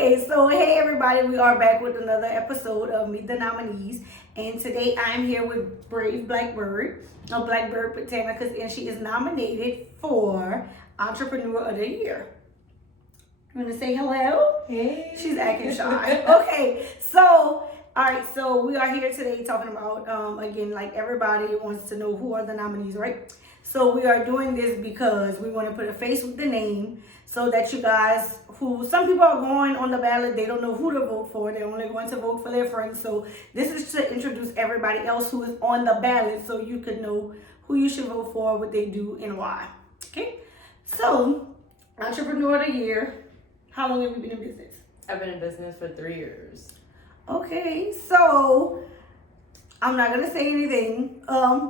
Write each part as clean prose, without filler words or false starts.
Okay, so hey everybody, we are back with another episode of Meet the Nominees, and today I'm here with Brave Blackbird, a Blackbird Botanicus, and she is nominated for Entrepreneur of the Year. You want to say hello? Hey. She's acting shy. Okay, so all right, so we are here today talking about again, like everybody wants to know who are the nominees, right? So we are doing this because we want to put a face with the name so that you guys who some people are going on the ballot, they don't know who to vote for. They're only going to vote for their friends. So this is to introduce everybody else who is on the ballot so you could know who you should vote for, what they do, and why. Okay? So, Entrepreneur of the Year. How long have you been in business? I've been in business for 3 years. Okay, so I'm not gonna say anything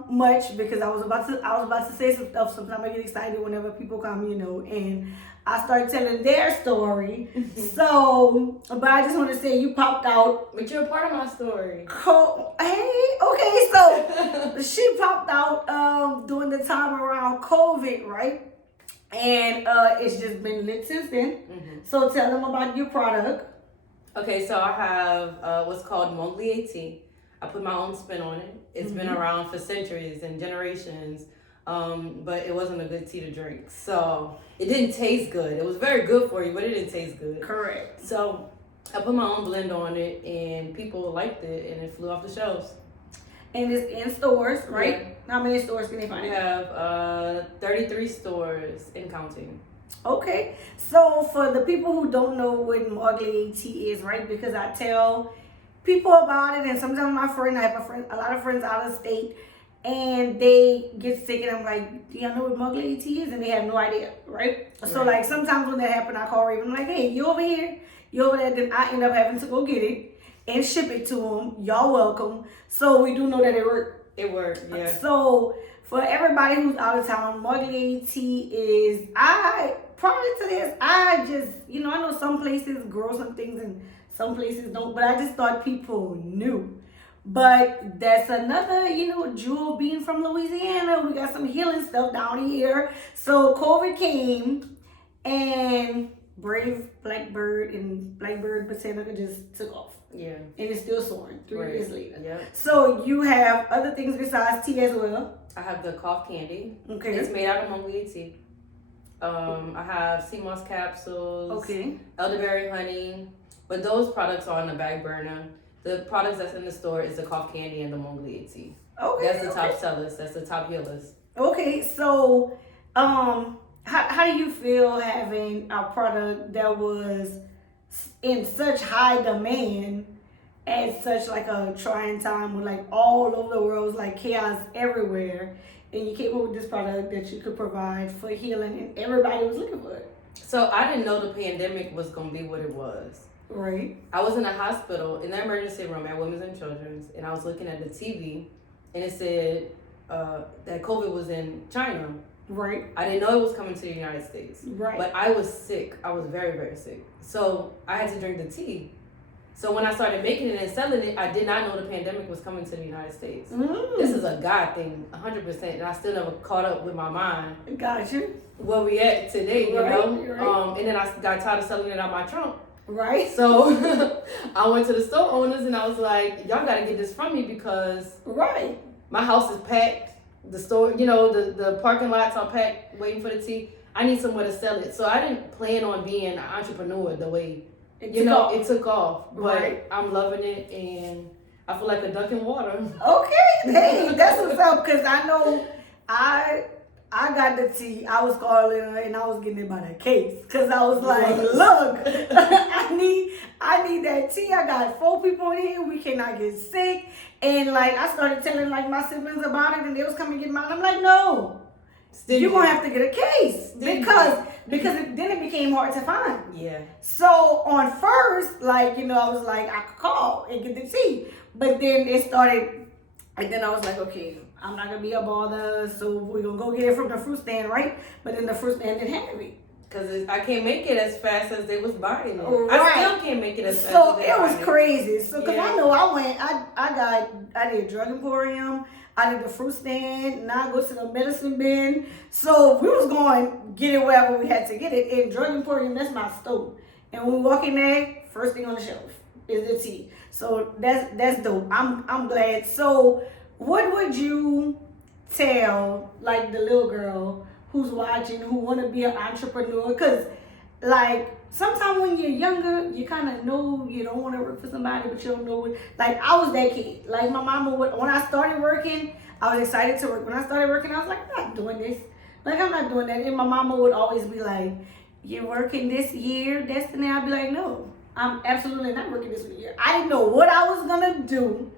much because I was about to say some stuff. Sometimes I get excited whenever people come, and I start telling their story. So, but I just want to say you popped out. But you're a part of my story. Hey, okay, so she popped out during the time around COVID, right? And it's just been lit since then. Mm-hmm. So tell them about your product. Okay, so I have what's called Maglier Tea. I put my own spin on it. It's been around for centuries and generations, but it wasn't a good tea to drink. So it didn't taste good. It was very good for you, but it didn't taste good. Correct. So I put my own blend on it, and people liked it, and it flew off the shelves. And it's in stores, right? Yeah. How many stores can they find We it? have 33 stores and counting. Okay, so for the people who don't know what Maglier Tea is, right? Because I tell people about it, and sometimes I have a lot of friends out of state, and they get sick, and I'm like, do y'all know what Maglier Tea is? And they have no idea, right? So like sometimes when that happens, I call Raven, I'm like, hey, you over here, you over there, then I end up having to go get it and ship it to them. Y'all welcome. So we do know that it worked. It worked, yeah. So for everybody who's out of town, Maglier Tea is, prior to this, I just, I know some places grow some things and some places don't, but I just thought people knew. But that's another, jewel being from Louisiana. We got some healing stuff down here. So COVID came and Brave Blackbird and Blackbird Botanica just took off. Yeah. And it's still soaring 3 years later. Yeah. So you have other things besides tea as well. I have the cough candy. Okay. It's made out of Maglier tea. I have sea moss capsules. Okay. Elderberry honey. But those products are on the back burner. The products that's in the store is the cough candy and the Maglier tea. Okay. That's the top sellers. That's the top healers. Okay. So, how do you feel having a product that was in such high demand at such like a trying time with like all over the world, like chaos everywhere, and you came up with this product that you could provide for healing and everybody was looking for it? So I didn't know the pandemic was going to be what it was. Right. I was in a hospital in the emergency room at Women's and Children's, and I was looking at the TV, and it said that COVID was in China. Right. I didn't know it was coming to the United States. Right. But I was sick. I was very, very sick. So I had to drink the tea. So when I started making it and selling it, I did not know the pandemic was coming to the United States. This is a God thing, 100%. And I still never caught up with my mind. Gotcha. Where we at today, Right. And then I got tired of selling it out my trunk. Right. So I went to the store owners and I was like, y'all got to get this from me because Right. my house is packed. The store, the parking lots are packed waiting for the tea. I need somewhere to sell it. So I didn't plan on being an entrepreneur the way, it took off. But Right. I'm loving it and I feel like a duck in water. Okay. Hey, that's what's up, because I know I got the tea. I was calling her and I was getting it by the case. Because I was like, look, I need that tea. I got 4 people in here. We cannot get sick. And like I started telling like my siblings about it and they was coming to get mine. I'm like, no. You're going to have to get a case. Because then it became hard to find. Yeah. So on first, I was like, I could call and get the tea. But then it started, and then I was like, okay, I'm not going to be a bother, so we're going to go get it from the fruit stand, right? But then the fruit stand didn't have it. Because I can't make it as fast as they was buying it. Right. I still can't make it as fast So as they it was buying crazy. So, because Yeah. I know I did Drug Emporium, I did the fruit stand, now I go to the medicine bin. So we was going get it wherever we had to get it. And Drug Emporium, that's my store. And when we walk in there, first thing on the shelf is the tea. So that's dope. I'm glad. So what would you tell like the little girl who's watching who want to be an entrepreneur? Because like sometimes when you're younger, you kind of know you don't want to work for somebody, but you don't know what. Like I was that kid. Like my mama would, when I started working, I was excited to work. When I started working, I was like, I'm not doing this. Like I'm not doing that. And my mama would always be like, you're working this year, Destiny. I'd be like, no, I'm absolutely not working this year. I didn't know what I was gonna do,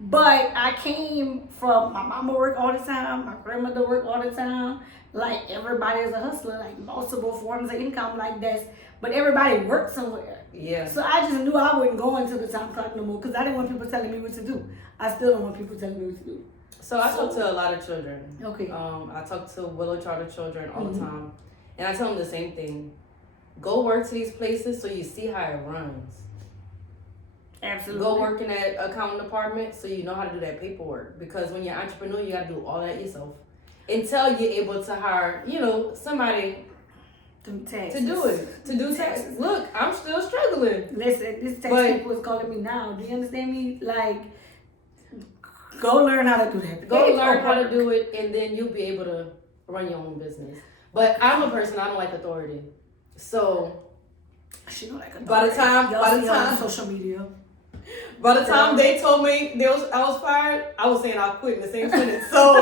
but I came from my mama work all the time, my grandmother work all the time. Like everybody is a hustler, like multiple forms of income like this. But everybody worked somewhere. Yeah. So I just knew I wouldn't go into the time clock no more because I didn't want people telling me what to do. I still don't want people telling me what to do. So I talk to a lot of children. Okay. I talk to Willow Charter children all the time. And I tell them the same thing. Go work to these places so you see how it runs. Absolutely. Go work in that accounting department so you know how to do that paperwork. Because when you're an entrepreneur, you got to do all that yourself. Until you're able to hire, somebody to do it. To do taxes. Look, I'm still struggling. Listen, this tax people is calling me now. Do you understand me? Like, go learn how to do that. Go learn how to do it, and then you'll be able to run your own business. But I'm a person, I don't like authority. So, she don't like authority. by the time on social media. By the time they told me I was fired, I was saying I'll quit in the same sentence. So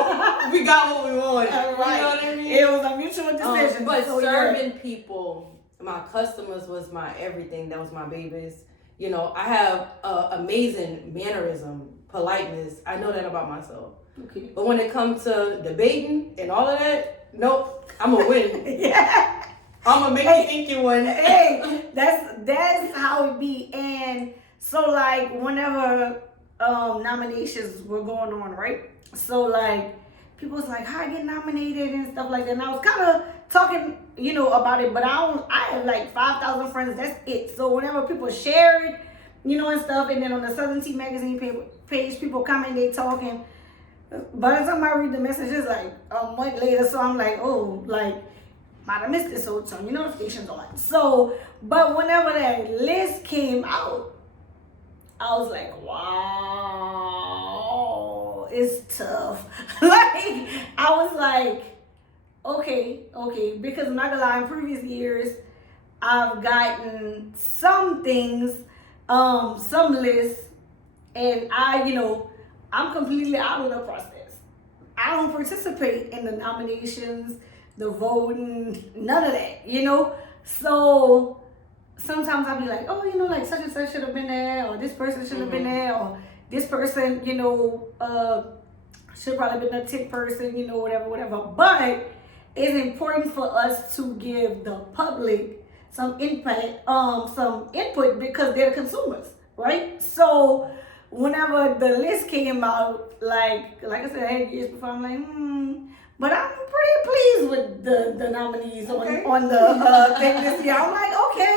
we got what we wanted. Right. You know what I mean? It was a mutual decision. But so serving people, my customers was my everything. That was my babies. I have amazing mannerism, politeness. I know that about myself. Okay. But when it comes to debating and all of that, nope, I'm going to win. Yeah. I'm going to make you think you win. Hey, that's how it be. And so like whenever nominations were going on, right? So like people was like, how I get nominated and stuff like that. And I was kind of talking, about it, but I have like 5,000 friends. That's it. So whenever people share it, and stuff, and then on the Southern Tea Magazine page, people comment, they talking. By the time I read the messages, like a month later, so I'm like, oh, like, might have missed it, so turn your notifications on. So, but whenever that list came out, I was like, wow, it's tough. Like, I was like, okay, because I'm not gonna lie, in previous years, I've gotten some things, some lists, and I'm completely out of the process. I don't participate in the nominations, the voting, none of that, So sometimes I'll be like, oh, like such and such should have been there, or this person should have been there, or this person, should probably been a tip person, whatever. But it's important for us to give the public some input because they're consumers, right? So whenever the list came out, like I said, I had years before, I'm like, but I'm pretty pleased with the nominees on the thing this year. I'm like, okay.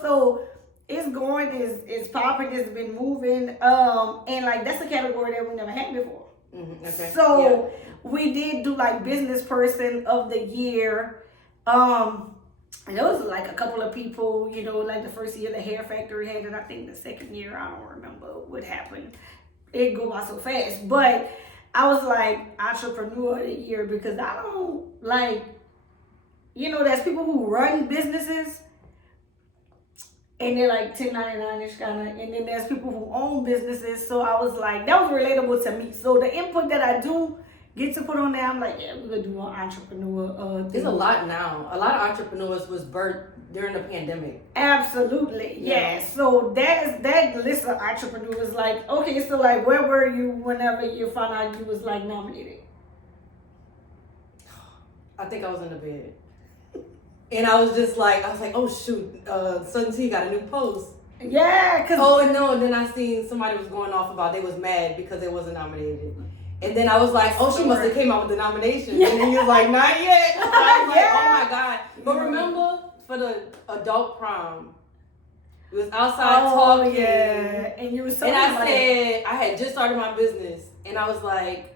So it's going, it's popping, it's been moving. And like that's a category that we never had before. Okay. So we did do like business person of the year. And there was like a couple of people, like the first year the Hair Factory had it. I think the second year, I don't remember what happened. It go by so fast. But I was like entrepreneur of the year because I don't like, there's people who run businesses and they're like 1099-ish kind of, and then there's people who own businesses. So I was like, that was relatable to me. So the input that I do get to put on there, I'm like, yeah, we're gonna do an entrepreneur thing. There's a lot now. A lot of entrepreneurs was birthed during the pandemic. Absolutely, yeah. So that list of entrepreneurs, like, okay, so like, where were you whenever you found out you was like nominated? I think I was in the bed. And I was like, oh shoot, Southern Tea got a new post. Yeah, cause then I seen somebody was going off about they was mad because they wasn't nominated. And then I was like, oh, she must have came out with the nomination. Yeah. And then he was like, not yet. I was like, oh my God. But remember, for the adult prom, it was outside talking. Yeah. And you were so And I said, I had just started my business. And I was like,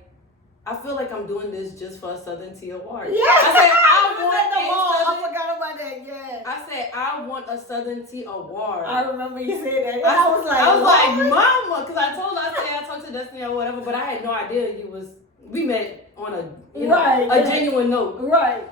I feel like I'm doing this just for a Southern Tea Award. Yeah. I said, I want them all. I Southern. forgot about that. Yeah. I said I want a Southern Tea award. I remember you said that. I was like, Mama, because I told her, I talked to Destiny or whatever, but I had no idea we met on a genuine note. Right.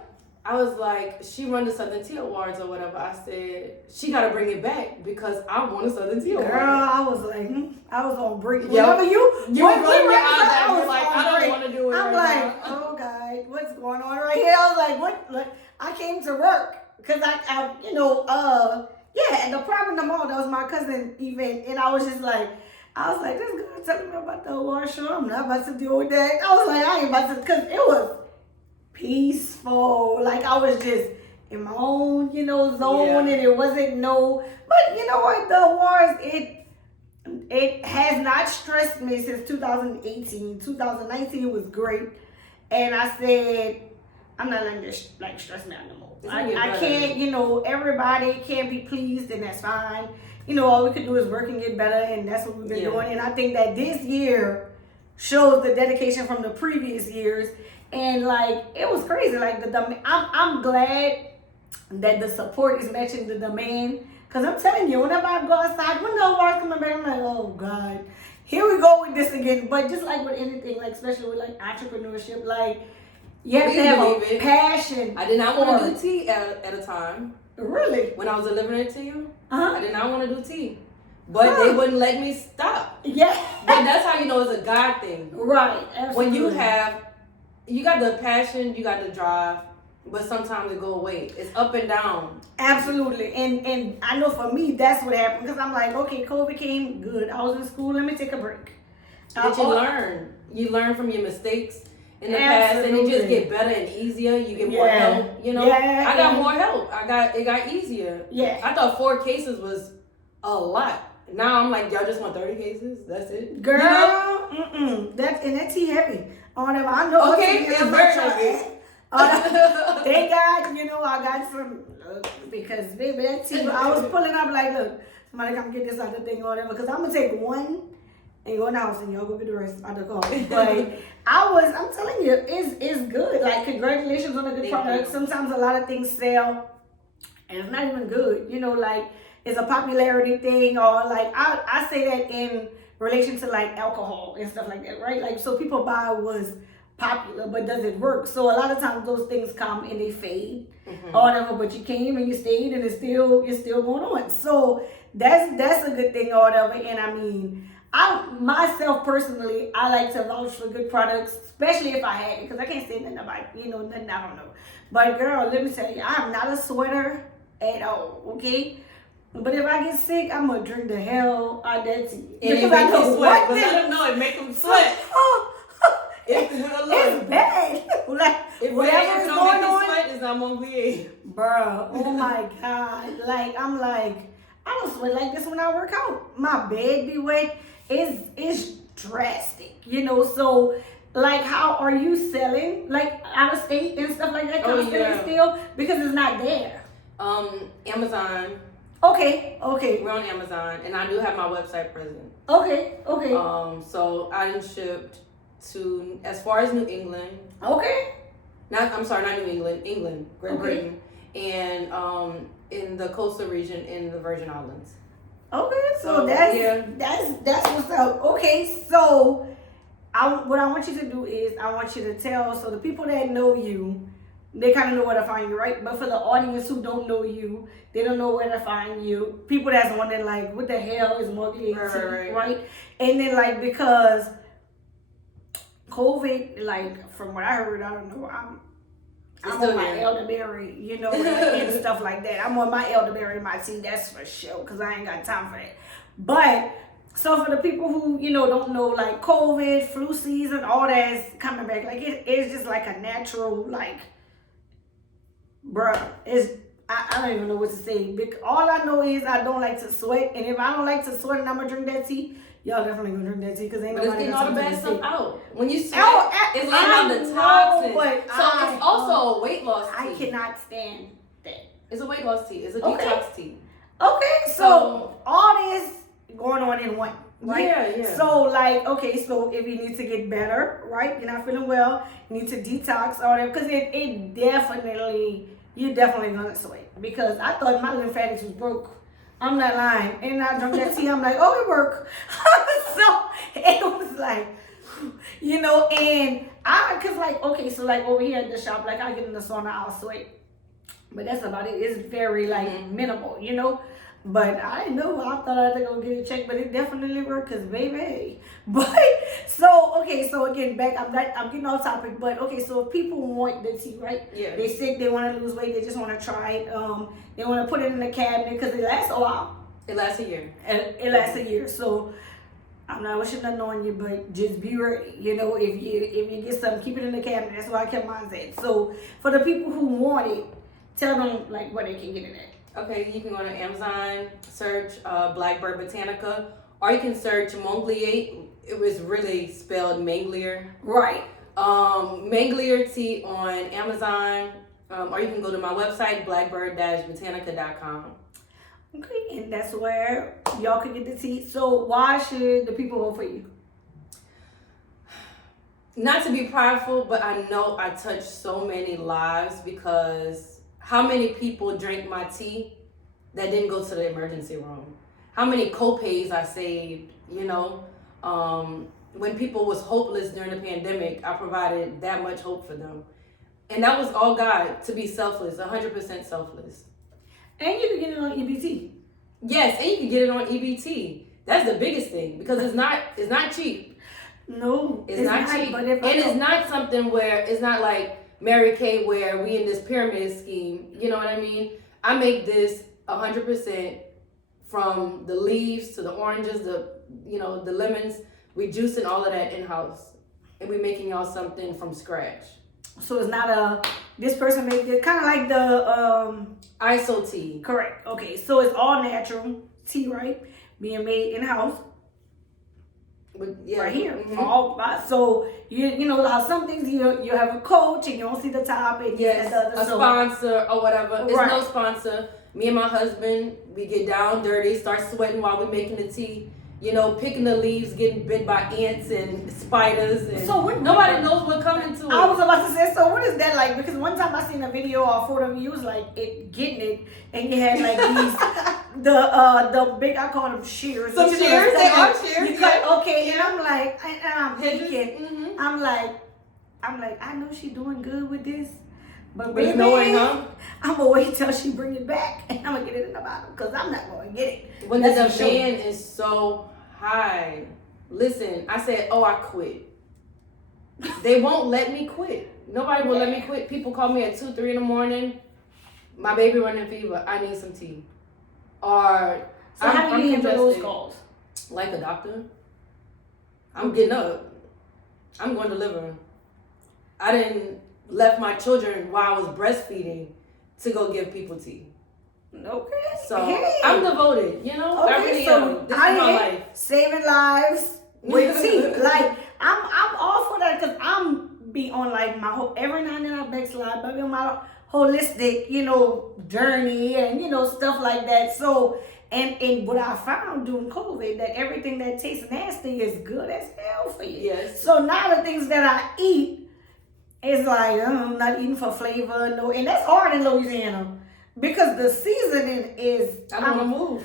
I was like, she run the Southern Tea Awards or whatever. I said, she got to bring it back because I want a Southern Tea Award. Girl, I was like, I was on break. Yep. Whenever you rolled your eyes at me like, I don't want to do it I'm right like, now. oh, God, what's going on right here? I was like, what? Like, I came to work because I and the problem in the mall, that was my cousin event, and I was just like, this girl telling me about the award show. I'm not about to deal with that. I was like, I ain't about to, because it was peaceful. Like, I was just in my own, zone, and it wasn't but you know what? The awards, it has not stressed me since 2018. 2019 was great. And I said, I'm not letting this stress me out no more. I can't, everybody can't be pleased, and that's fine. All we can do is work and get better, and that's what we've been doing. And I think that this year shows the dedication from the previous years. And it was crazy. I'm glad that the support is matching the demand. Cause I'm telling you, whenever I go outside, when the awards coming back, I'm like, oh God, here we go with this again. But just like with anything, especially with entrepreneurship, you have to have a passion. I did not want to do tea at a time. Really? When I was delivering it to you, I did not want to do tea. But they wouldn't let me stop. Yeah. But that's how you know it's a God thing. Right. Absolutely. When you got the passion, you got the drive, but sometimes it go away. It's up and down. Absolutely. And I know for me, that's what happened. Because I'm like, okay, COVID came, good. I was in school, let me take a break. But you learn. You learn from your mistakes in the past, and it just get better and easier. You get more help. I got more help. It got easier. Yeah. I thought 4 cases was a lot. Now I'm like, y'all just want 30 cases? That's it? Girl, that tea heavy. I know. Okay, it's very heavy. Thank God, I got some, because baby, that tea, I was pulling up like, look, somebody come get this out the thing or whatever, because I'm going to take one and go in the house and y'all go get the rest out the car. But I'm telling you, it's good. Congratulations on a good product. Sometimes a lot of things sell and it's not even good. It's a popularity thing, or I say that in relation to alcohol and stuff like that, right? So people buy was popular, but does it work? So a lot of times those things come and they fade or whatever, but you came and you stayed and it's still going on. So that's a good thing or whatever. And I mean, myself personally, I like to vouch for good products, especially if I had it, because I can't say nothing about, nothing I don't know. But girl, let me tell you, I'm not a sweater at all, okay? But if I get sick, I'm gonna drink the hell out of that tea. And it make you sweat. But let them know it make them sweat. It's bad. If whatever is going on, sweat is Maglier. Bro, oh my God. I don't sweat like this when I work out. My bed be wet. It's drastic, so how are you selling out of state and stuff like that kind of thing still, because it's not there? Amazon. Okay. We're on Amazon, and I do have my website present. Okay. So I shipped to as far as New England. Okay. Not New England, England, Great Britain, and in the coastal region in the Virgin Islands. Okay, so that's what's up. Okay, so what I want you to do is I want you to tell, so the people that know you, they kind of know where to find you, right? But for the audience who don't know you, they don't know where to find you. People that's wondering what the hell is Maglier Tea, right? And then because COVID, from what I heard, I don't know, I'm on my elderberry, and stuff like that. I'm on my elderberry and my tea, that's for sure, because I ain't got time for that. But, so for the people who, don't know, COVID, flu season, all that's coming back, it's just a natural, bruh, I don't even know what to say. All I know is I don't like to sweat, and if I don't like to sweat and I'm going to drink that tea, y'all definitely gonna drink that tea, because ain't nobody getting all the bad stuff out. When you sweat, it's letting out the toxins. So it's also a weight loss tea. I cannot stand that. It's a weight loss tea. It's a detox tea. Okay, so all this, going on in one. Right? Yeah. So like, okay, so if you need to get better, right? You're not feeling well, you need to detox or whatever, because it definitely, you're definitely gonna sweat. Because I thought my lymphatics was broke. I'm not lying. And I drank that tea, I'm like, oh, it worked. So it was like, you know, and cause like, okay, so like over here at the shop, like I get in the sauna, I'll sweat. But that's about it. It's very like minimal, you know. But I didn't know. I thought I had to go get it checked, but it definitely worked, cause baby. But so okay, so again, I'm getting off topic. But okay, so if people want the tea, right? Yeah. They sick, they want to lose weight, they just want to try it. They want to put it in the cabinet because it lasts a while. It lasts a year. It lasts a year. So I'm not wishing nothing on you, but just be ready. You know, if you get something, keep it in the cabinet. That's why I kept mine at. So for the people who want it, tell them like where they can get it at. Okay, you can go to Amazon, search Blackbird Botanica, or you can search Maglier. It was really spelled Maglier. Right. Maglier Tea on Amazon, or you can go to my website, blackbird-botanica.com. Okay, and that's where y'all can get the tea. So why should the people vote for you? Not to be prideful, but I know I touched so many lives, because how many people drank my tea that didn't go to the emergency room? How many co-pays I saved, you know? When people was hopeless during the pandemic, I provided that much hope for them. And that was all God, to be selfless, 100% selfless. And you can get it on EBT. Yes, and you can get it on EBT. That's the biggest thing, because it's not cheap. No, it's not cheap. But and it's not something where, it's not like Mary Kay where we in this pyramid scheme. You know what I mean? I make this 100% from the leaves to the oranges, the lemons. We juicing all of that in-house. And we making y'all something from scratch. So it's not this person made it, kind of like the ISO tea. Correct. Okay, so it's all natural tea, right? Being made in-house. Yeah. Right here. So you know how some things you have a coach and you don't see the top and a sponsor or whatever. It's no sponsor. Me and my husband, we get down dirty, start sweating while we're making the tea. You know, picking the leaves, getting bit by ants and spiders, and so nobody knows what coming to it. I was about to say, so what is that like? Because one time I seen a video or a photo of you was like getting it, and you had like these the big, I call them shears. Some shears, they are shears. Okay, and I'm like, and I'm thinking, I'm like, I know she doing good with this. But baby, knowing, huh? I'm gonna wait till she bring it back, and I'm gonna get it in the bottle, because I'm not gonna get it. When the demand is so high. Listen, I said, I quit. They won't let me quit. Nobody will let me quit. People call me at 2, 3 in the morning. My baby running fever. I need some tea. Or so how do you handle those calls? Like a doctor. I'm getting up. I'm going to deliver. I didn't left my children while I was breastfeeding to go give people tea. Okay. So I'm devoted, you know. Okay, I really so am. This is my life. Saving lives with tea. Like I'm all for that, because I'm be on like my whole every now and then I backslide, but on my holistic, journey and stuff like that. So and what I found during COVID, that everything that tastes nasty is good as hell for you. Yes. So now the things that I eat, it's like I'm not eating for flavor, no, and that's hard in Louisiana because the seasoning is. I don't want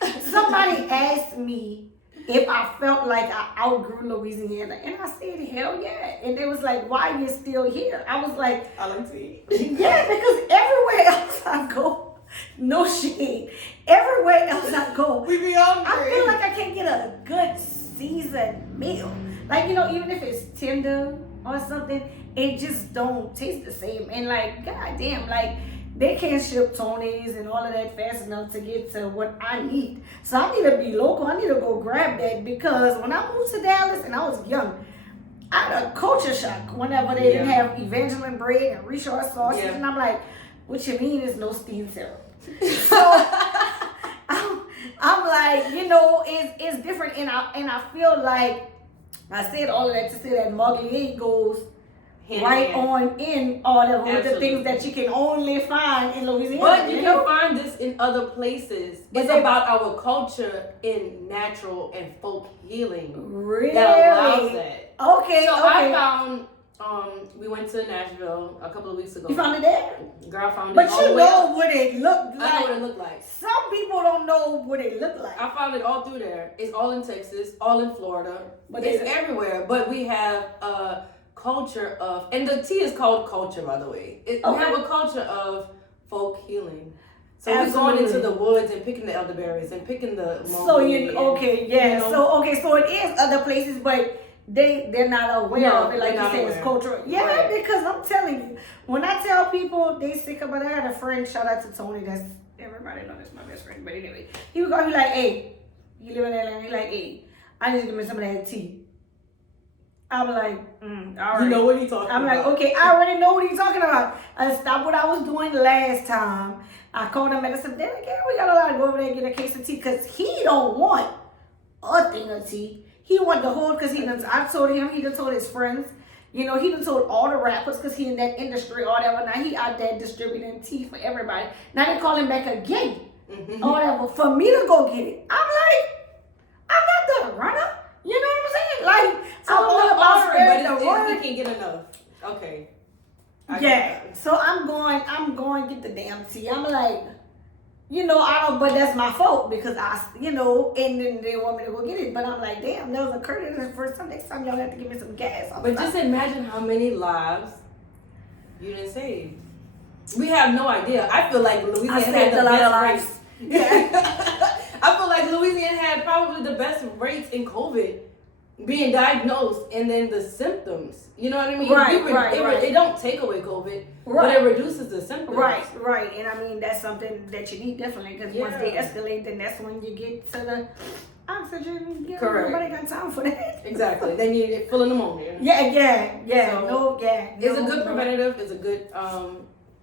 to move. Somebody asked me if I felt like I outgrew Louisiana, and I said, hell yeah. And they was like, why are you still here? I was like, I like to eat. Yeah, because everywhere else I go, no shade. Everywhere else I go, we be hungry. I feel like I can't get a good seasoned meal. Like, even if it's tender or something, it just don't taste the same. And like, goddamn, like they can't ship Tony's and all of that fast enough to get to what I need. So I need to be local. I need to go grab that, because when I moved to Dallas and I was young, I had a culture shock whenever they didn't have Evangeline bread and Richard sausage. And I'm like, what you mean is no steamed syrup? So I'm like, it's different. And I feel like I said all of that to say that Maglier goes right on in all of with the things that you can only find in Louisiana. But you can find this in other places. But It's about our culture in natural and folk healing. Really? That allows that. Okay. So okay. I found, we went to Nashville a couple of weeks ago. You found it there? Girl found But it all you the way know up. what it looked like. I know what it looked like. Some people don't know what it looked like. I found it all through there. It's all in Texas, all in Florida. But it's everywhere. But we have a culture of, and the tea is called culture, by the way. We have a culture of folk healing. So we're going into the woods and picking the elderberries and picking the so you okay, yeah. You know, so it is other places, but they're not aware of it, like you said, it's cultural. Yeah, right. Because I'm telling you, when I tell people they sick about it, I had a friend, shout out to Tony, that's everybody knows that's my best friend. But anyway, he would go, he like, hey, you live in Atlanta, he like, hey, I need to give me some of that tea. I'm like, all right. You know what he's talking about. I'm like, okay, I already know what he's talking about. I stopped what I was doing last time. I called him and I said, damn it, we got a lot to go over there and get a case of tea, because he don't want a thing of tea. He want the whole, because I told him, he done told his friends, you know, he done told all the rappers, because he in that industry, all that. Now he out there distributing tea for everybody. Now they call him back again. Or whatever, for me to go get it. I'm like, I'm not the runner. You know what I'm saying? Like, so I'm all about spreading the word. We can't get enough. Okay. So I'm going to get the damn tea. I'm like, you know, I don't, but that's my fault, because you know, and then they want me to go get it. But I'm like, damn, that was a courtesy. The first time, next time y'all have to give me some gas. But just imagine how many lives you didn't save. We have no idea. I feel like Louisiana had the best rates. Yeah. I feel like Louisiana had probably the best rates in COVID, being diagnosed, and then the symptoms. You know what I mean? Right. It don't take away COVID, but it reduces the symptoms. Right. And I mean, that's something that you need definitely, because once they escalate, then that's when you get to the oxygen. You know, correct. Nobody got time for that. Exactly. Then you get full of pneumonia. Yeah. So, it's a good preventative. It's a good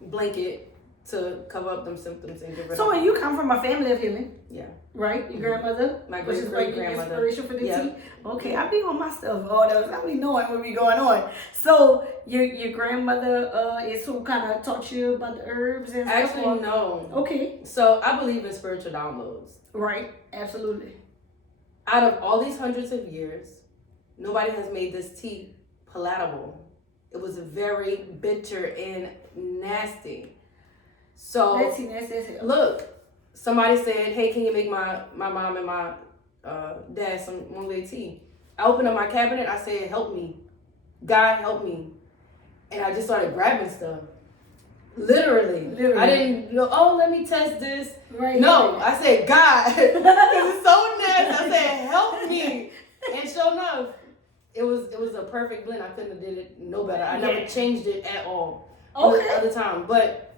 blanket to cover up them symptoms and get rid So of them. you come from a family of healing. Yeah. Right? Your grandmother? My great-grandmother. Inspiration for the tea? Okay, Yeah. I be on my stuff. Oh, that was how we knowing what be going on. So your grandmother is who kind of taught you about the herbs and stuff? Actually, no. Okay. So I believe in spiritual downloads. Right. Absolutely. Out of all these hundreds of years, nobody has made this tea palatable. It was very bitter and nasty. So look, somebody said, hey, can you make my mom and my dad some Maglier tea? I opened up my cabinet. I said, help me. God, help me. And I just started grabbing stuff. Literally. I didn't go, oh, let me test this. Right. No, I said, God, because it's so nasty. I said, help me. And sure enough, it was a perfect blend. I couldn't have did it no better. I never changed it at all. Okay. Other time. But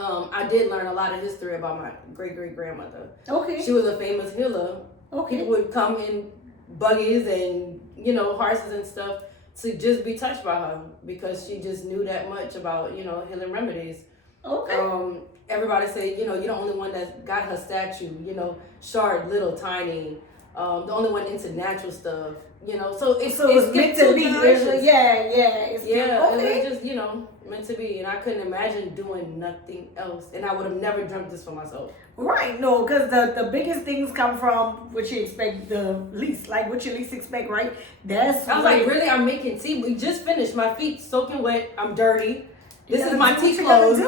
I did learn a lot of history about my great-great-grandmother. Okay. She was a famous healer. Okay. People would come in buggies and, you know, horses and stuff to just be touched by her, because she just knew that much about, you know, healing remedies. Okay. Everybody say, you know, you're the only one that got her statue, you know, short, little, tiny. The only one into natural stuff, you know. So it's meant to be. It was just, you know, meant to be. And I couldn't imagine doing nothing else. And I would have never dreamt this for myself. Right, no, because the biggest things come from what you expect the least, like what you least expect, right? I was like, really? I'm making tea? We just finished. My feet soaking wet. I'm dirty. This is my tea clothes.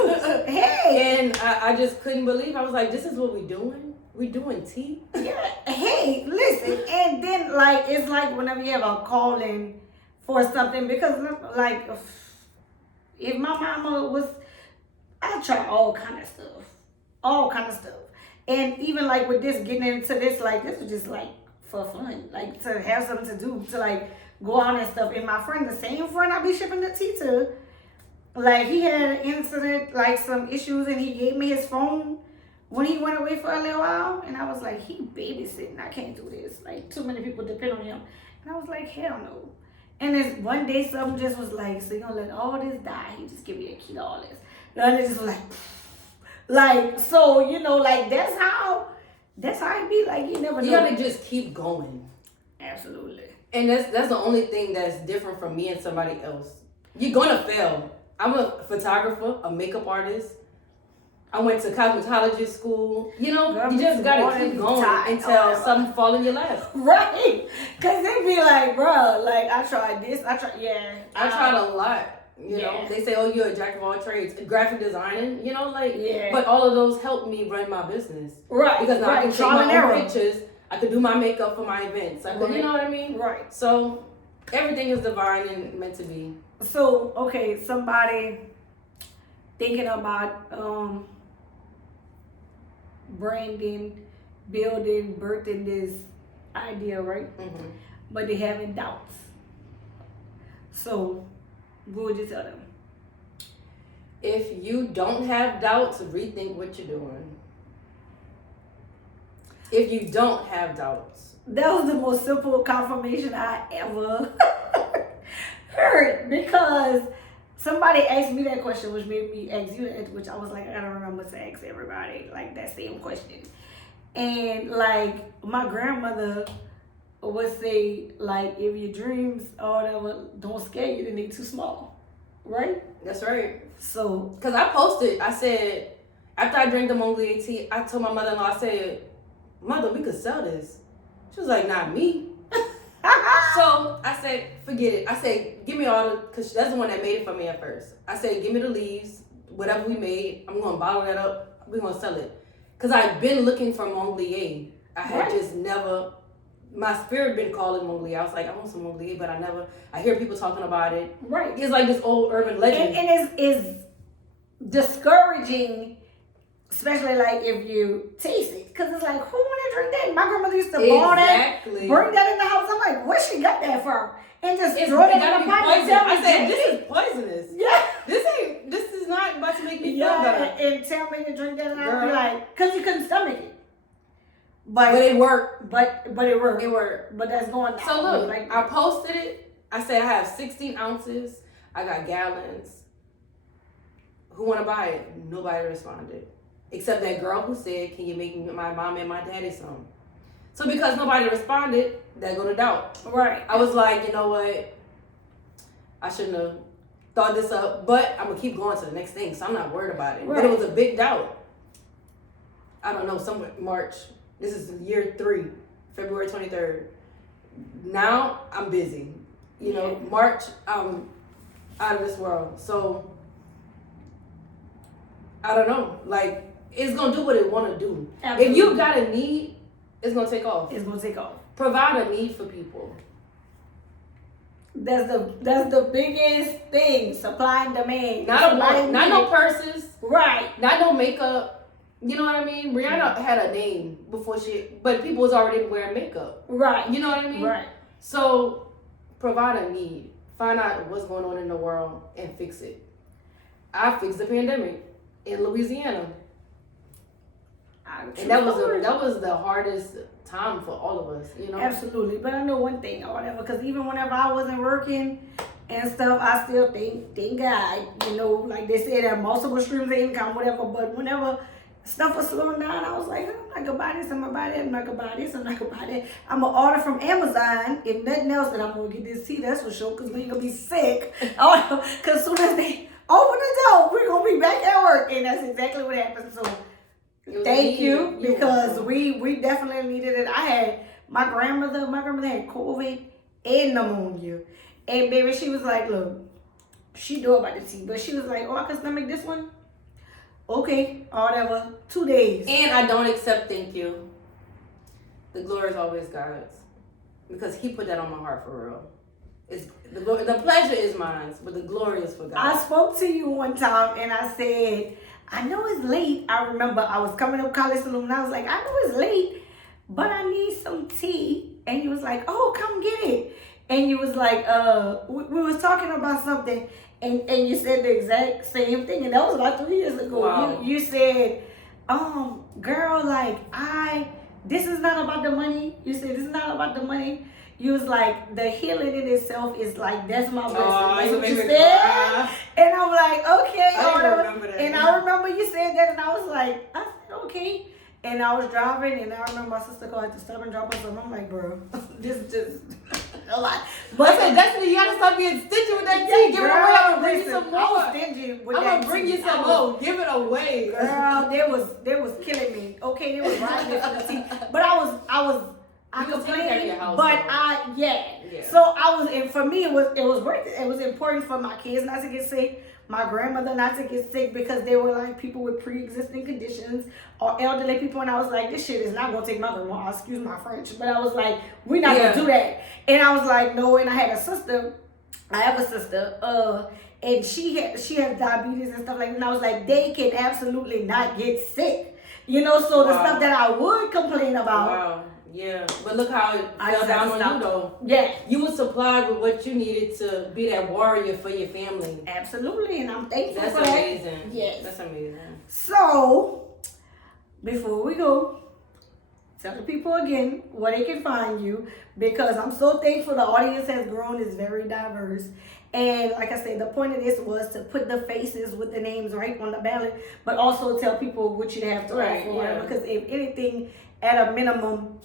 Hey. And I just couldn't believe. I was like, this is what we doing? We doing tea? Yeah. Hey, listen. And then, like, it's like whenever you have a calling for something, because, like, if my mama was, I try all kind of stuff. And even, like, with this, getting into this, like, this was just, like, for fun. Like, to have something to do, to, like, go out and stuff. And my friend, the same friend I be shipping the tea to, like, he had an incident, like, some issues, and he gave me his phone when he went away for a little while. And I was like, he babysitting. I can't do this. Like, too many people depend on him. And I was like, hell no. And then one day, something just was like, so you gonna let all this die? He just give me a key to all this. And it just was like, so, you know, like, that's how it be. Like, you never know. You gotta just keep going. Absolutely. And that's the only thing that's different from me and somebody else. You're gonna fail. I'm a photographer, a makeup artist. I went to cosmetology school. You know, Girl, you just gotta keep going until something fall in your lap. Right. Cause they be like, bro, like I tried this, I tried a lot. You know, they say, oh, you're a jack of all trades. Graphic designing, you know, like, yeah. But all of those helped me run my business. Right. Because now I can take my own pictures. I could do my makeup for my events. I could, you know what I mean? Right. So everything is divine and meant to be. So, okay, somebody thinking about branding, building, birthing this idea, right? Mm-hmm. But they having doubts. So, what would you tell them? If you don't have doubts, rethink what you're doing. If you don't have doubts. That was the most simple confirmation I ever heard, because somebody asked me that question, which made me ask you that, which I was like, I gotta remember to ask everybody like that same question. And like my grandmother would say, like, if your dreams or whatever don't scare you, then they too small, right? That's right. So, because I posted, I said, after I drank the Maglier tea, I told my mother-in-law, I said, Mother, we could sell this. She was like, not me. So I said, forget it. I said, give me all the, because that's the one that made it for me at first. I said, give me the leaves, whatever we made, I'm going to bottle that up, we're going to sell it. Because I've been looking for Maglier. I had just never, my spirit been calling Maglier. I was like, I want some Maglier, but I hear people talking about it. Right. It's like this old urban legend. And it's discouraging, especially like if you taste it, because it's like, who want to drink that? My grandmother used to boil that, bring that in the house. I'm like, where she got that from? And just throw it in the pot. I said, this is poisonous. Yeah. This is not about to make me feel better. And tell me to drink that, and I'd be like, because you couldn't stomach it. But it worked. But it worked. It worked. But that's going down. So look, like, I posted it. I said I have 16 ounces. I got gallons. Who want to buy it? Nobody responded. Except that girl who said, can you make my mom and my daddy some? So because nobody responded, that go to doubt. Right. I was like, you know what? I shouldn't have thought this up, but I'm going to keep going to the next thing, so I'm not worried about it. Right. But it was a big doubt. I don't know, somewhere March. This is year 3, February 23rd. Now I'm busy. You know, March, I'm out of this world. So I don't know. Like, it's going to do what it want to do. Absolutely. If you got a need, it's going to take off. It's going to take off. Provide a need for people. That's the biggest thing. Supply and demand. Not no purses. Right. Not no makeup. You know what I mean? Rihanna had a name before but people was already wearing makeup. Right. You know what I mean? Right. So provide a need. Find out what's going on in the world and fix it. I fixed the pandemic in Louisiana. And that was the hardest time for all of us, you know? Absolutely. But I know one thing or whatever, because even whenever I wasn't working and stuff, I still thank God, you know, like they said, there are multiple streams of income, whatever. But whenever stuff was slowing down, I was like, I'm not gonna buy this, I'm gonna buy that, I'm not gonna buy this, I'm not gonna buy that. I'm gonna order from Amazon, if nothing else, then I'm gonna get this tea, that's for sure, because we ain't gonna be sick. Because as soon as they open the door, we're gonna be back at work. And that's exactly what happened. So thank you, because we definitely needed it. I had my grandmother had COVID and pneumonia. And baby, she was like, look, she knew about the tea, but she was like, oh, I can stomach this one? Okay, or whatever, 2 days. And I don't accept thank you. The glory is always God's. Because he put that on my heart for real. The pleasure is mine, but the glory is for God. I spoke to you one time and I said, I know it's late. I remember I was coming up College Saloon and I was like, I know it's late, but I need some tea. And you was like, oh, come get it. And you was like, we was talking about something and you said the exact same thing. And that was about 3 years ago. Wow. You said, girl, like this is not about the money. You said, this is not about the money. You was like, the healing in itself is like, that's my blessing. That's what you said. And I'm like, okay. I remember that. And I remember you said that, and I was like, I said, okay. And I was driving, and I remember my sister called to stop and drop us, and I'm like, bro, this just... a lot. But I But said, Destiny, you gotta stop being stingy with that tea. Give it away. I'm gonna bring you some I more. was stingy with I'm that gonna bring tea. you some more. Give it away. Girl, they was killing me. Okay, they was riding it for the tea. But I You was taking care of your complained, house, but though. yeah. Yeah. So I was, and for me, it was worth it. It was important for my kids not to get sick, my grandmother not to get sick, because they were like people with pre-existing conditions or elderly people, and I was like, this shit is not gonna take my grandma. Excuse my French, but I was like, we're not gonna do that. And I was like, no. And I had a sister. I have a sister. And she has diabetes and stuff like that. And I was like, they can absolutely not get sick. You know, so the stuff that I would complain about. Wow. Yeah, but look how it fell down on you though. Yeah. You were supplied with what you needed to be that warrior for your family. Absolutely, and I'm thankful That's for that. amazing. Yes. That's amazing. So, before we go, tell the people again where they can find you, because I'm so thankful the audience has grown. It's very diverse. And like I said, the point of this was to put the faces with the names right on the ballot, but also tell people what you have to offer. Yeah. Because if anything, at a minimum,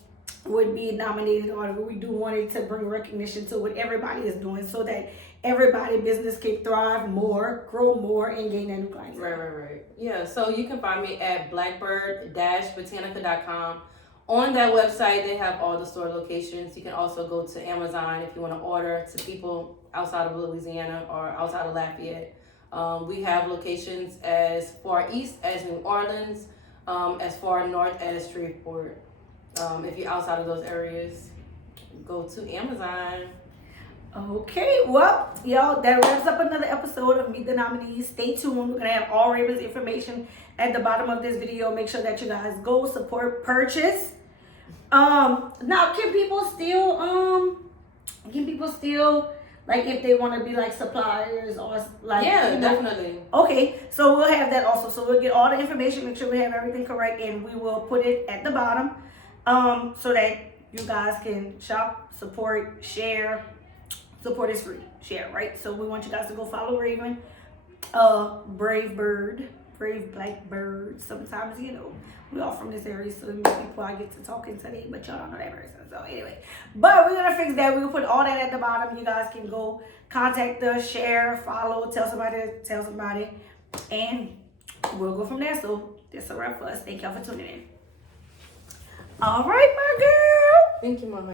would be nominated, or we do want it to bring recognition to what everybody is doing, so that everybody business can thrive more, grow more, and gain that new clients. Right. Yeah, so you can find me at blackbird-botanica.com. On that website, they have all the store locations. You can also go to Amazon if you want to order to people outside of Louisiana or outside of Lafayette. We have locations as far east as New Orleans, as far north as Shreveport. If you're outside of those areas, go to Amazon. Okay, well, y'all, that wraps up another episode of Meet the Nominees. Stay tuned. We're gonna have all Ravens information at the bottom of this video. Make sure that you guys go support, purchase. Now, can people still like, if they want to be like suppliers or like, Yeah, definitely. Okay, so we'll have that also. So we'll get all the information, make sure we have everything correct, and we will put it at the bottom, so that you guys can shop, support, share. Support is free. Share, right? So we want you guys to go follow Raven, Brave Bird, Brave Blackbird. Sometimes, we all from this area, so many people I get to talking today, but y'all don't know that person. So anyway, but we're gonna fix that. We'll put all that at the bottom. You guys can go contact us, share, follow, tell somebody, and we'll go from there. So that's a wrap for us. Thank y'all for tuning in. All right, my girl. Thank you, Mama.